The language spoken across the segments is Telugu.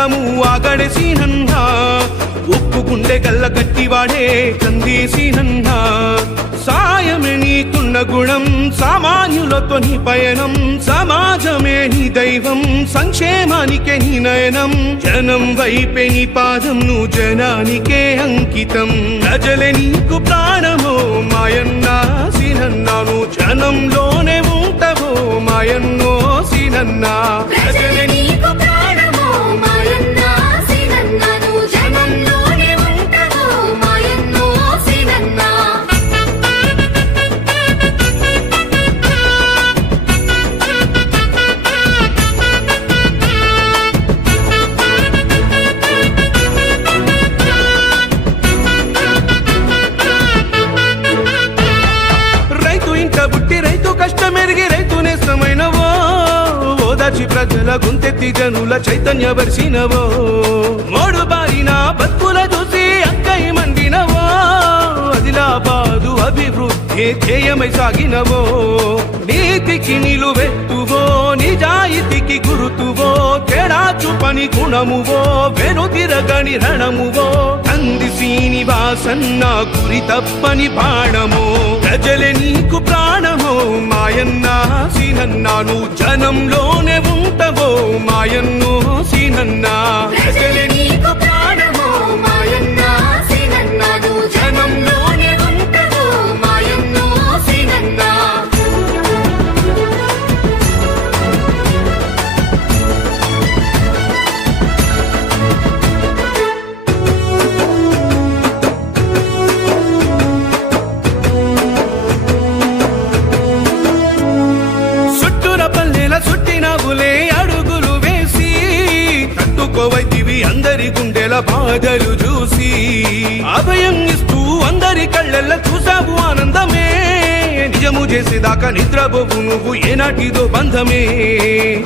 క్షణము ఆగడేసినన్నా ఒప్పుకుండే గల్ల గట్టివాడే కందేసినన్నా సాయమే నీకున్న గుణం సామాన్యులతో నీ పయనం సమాజమే నీ దైవం సంక్షేమానికే నీ నయనం జనం వైపే నీ పాదం నువ్వు జనానికే అంకితం ప్రజలే నీకు ప్రాణమో మాయన్నా సినన్నా నువ్వు జనంలోనే ఉంటావో మాయన్నో సినన్నా ప్రజలే నీకు ప్రాణమో మాయన్నా సినన్నా నువ్వు జనంలోనే ఉంటావో మాయన్నో సినన్నా కష్టమెరిగి రైతు నేస్తమైనవో ఓదాచి ప్రజల గుంతెత్తి జనుల చైతన్య బరిసినవో మోడు బారిన బతుకుల చూసి అక్కై మండినవో ఆదిలాబాదు అభివృద్ధి ధ్యేయమై సాగినవో నీతికి నిలువెత్తువో నిజాయితీకి గురుతువో తేడా చూపని గుణమువో వెనుతిరగని రణమువో కంది శ్రీనివాసన్న గురి తప్పని బాణమో ప్రజలే నీకు ప్రాణమో మాయన్నా సినన్నా నువ్వు జనంలోనే ఉంటావో మాయన్నో సినన్నా ప్రజలే నీకు ప్రాణమో మాయన్నా సినన్నా నువ్వు జనంలోనే ఉంటావో మాయన్నో సినన్నా సుట్టినవులే అడుగులు వేసి తట్టుకోవైతివి అందరి గుండెల బాధలు చూసి అభయం ఇస్తూ అందరి కళ్ళెల్ల చూసావు ఆనందమే నిజము చేసేదాకా నిద్రపోవు నువ్వు ఏనాటిదో బంధమే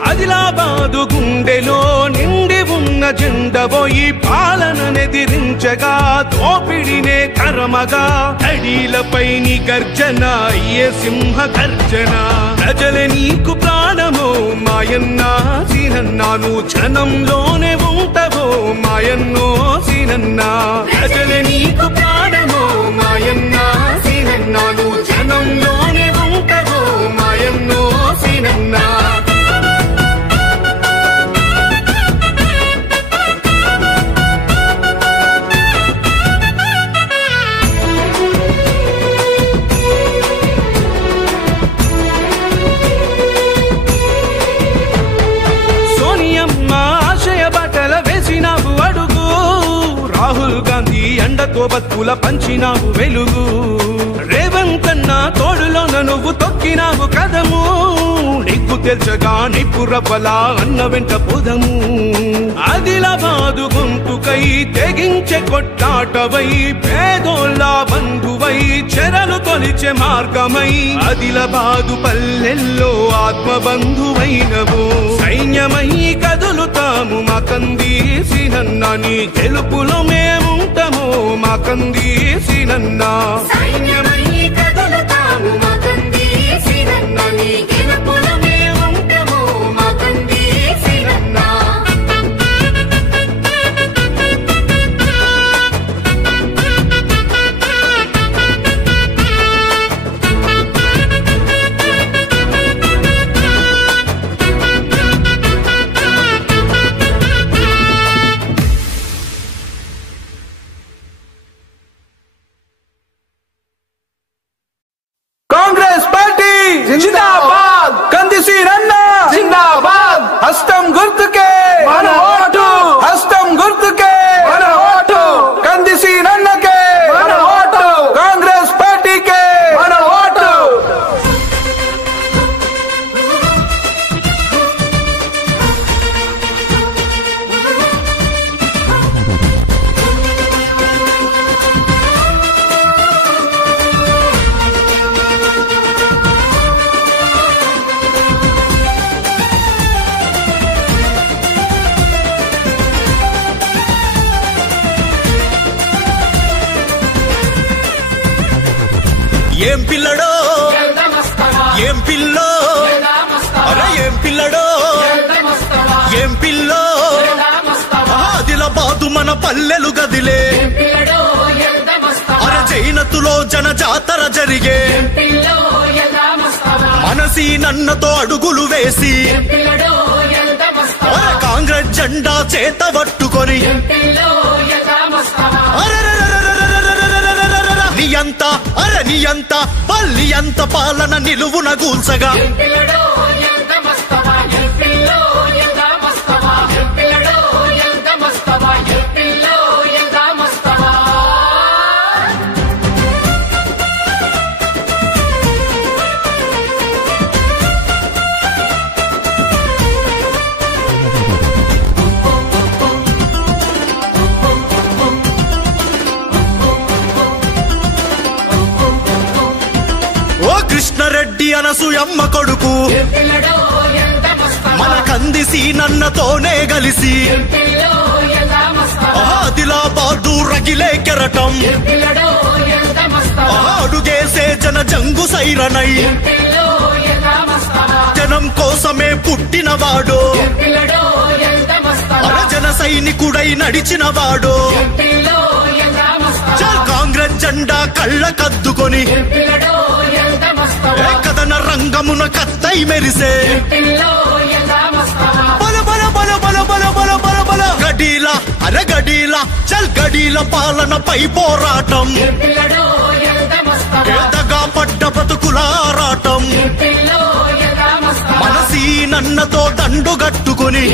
ఆదిలాబాదు గుండెలో నిండి ఉన్న జెండవో ఈ పాలననెదిరించగా దోపిడినే కరమగా అడీలపై నీ గర్జన అయ్యే సింహ గర్జన ప్రజలే నీకు ప్రాణమో మాయన్నా సినన్నా నువ్వు జనంలోనే ఉంటావో మాయన్నో సినన్నా ప్రజలే నీకు ప్రాణమో మాయన్నా సినన్నా నువ్వు జనంలోనే ఉంటావో మాయన్నో సినన్నా రాహుల్ గాంధీ అండతో బతుకుల పంచినావు వెలుగు రేవంత్ అన్నా తోడులోన నువ్వు తొక్కినావు కదము నీకు తెల్చగా నిప్పురవ్వలా అన్న వెంట పోదము ఆదిలాబాదు గొంతుకై తెగించే కొట్టాటవై పేదోళ్ళ బంధువై చెరలు తొలిచే మార్గమై ఆదిలాబాదు పల్లెల్లో ఆత్మబంధువైనవు సైన్యమై కదులుతాము మా కందీసినన్నా నీ గెలుపులో మేముంటాము మా కందీసినన్నా సైన్యమై కదులుతాము మా కందీసినన్నా నీ గెలుపులో మేముంటాము మా కందీసినన్నా జిందాబాద్ కందిసీరన్నా జిందాబాద్ హస్తం గుర్తుకే మన ఓటు హస్తం గుర్తుకే మన ఓటు కందిసీరన్నకే మన ఓటు కాంగ్రెస్ పార్టీకే మన ఓటు ఏం పిల్లడో ఏం పిల్లో అరే ఏం పిల్లడో ఏం పిల్లో పల్లెలు గదిలే అర జైనతులో జన జాతర జరిగే మనసి నన్నతో అడుగులు వేసి కాంగ్రెస్ జెండా చేత పట్టుకొని నియంత పల్లి అంత పాలన నిలువున గూల్సగా కృష్ణరెడ్డి అనసూయమ్మ కొడుకు మన కందిసి నన్నతోనే కలిసి ఆదిలాబాదు రగిలే కెరటం అడుగేసే జన జంగు సైరనై జనం కోసమే పుట్టినవాడు జన సైనికుడై నడిచినవాడు కాంగ్రెస్ జెండా కళ్ళ కద్దుకొని కథన రంగమున కత్తై మెరిసే బల బల బల బల బల బల బల బల గడీల అరగడీల చల్ గడీల పాలనపై పోరాటం ఎదగా పడ్డ బతుకులారాటం మనసి నన్నతో దండు గట్టుకుని